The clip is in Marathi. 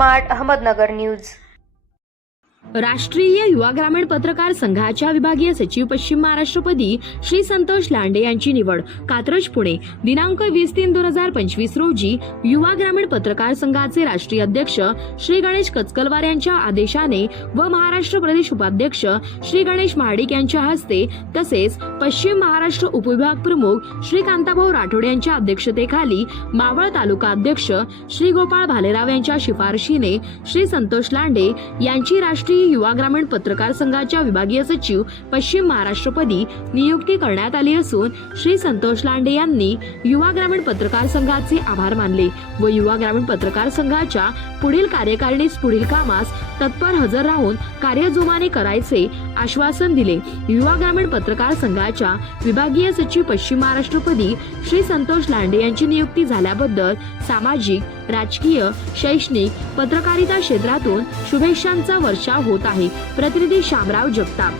Smart Ahmednagar news. राष्ट्रीय युवा ग्रामीण पत्रकार संघाच्या विभागीय सचिव पश्चिम महाराष्ट्रपदी श्री संतोष लांडे यांची निवड कात्रज पुणे दिनांक 20-3-2025 रोजी युवा ग्रामीण पत्रकार संघाचे राष्ट्रीय अध्यक्ष श्री गणेश कचकलवार यांच्या आदेशाने व महाराष्ट्र प्रदेश उपाध्यक्ष श्री गणेश महाडिक यांच्या हस्ते तसेच पश्चिम महाराष्ट्र उपविभाग प्रमुख श्री कांताभाऊ राठोड यांच्या अध्यक्षतेखाली मावळ तालुका अध्यक्ष श्री गोपाळ भालेराव यांच्या शिफारशीने श्री संतोष लांडे यांची राष्ट्रीय युवा ग्रामीण पत्रकार संघाच्या विभागीय सचिव पश्चिम महाराष्ट्रपदी नियुक्ती करण्यात आली असून श्री संतोष लांडे यांनी युवा ग्रामीण पत्रकार संघाचे आभार मानले व युवा ग्रामीण पत्रकार संघाच्या पुढील कार्यकारिणीस पुढील कामास तत्पर हजर राहून कार्यजोमाने करायचे आश्वासन दिले। युवा ग्रामीण पत्रकार संघाच्या विभागीय सचिव पश्चिम महाराष्ट्रपदी श्री संतोष लांडे यांची नियुक्ती झाल्याबद्दल सामाजिक, राजकीय, शैक्षणिक, पत्रकारिता क्षेत्रातून शुभेच्छांचा वर्षाव होत आहे। प्रतिनिधी शामराव जगताप।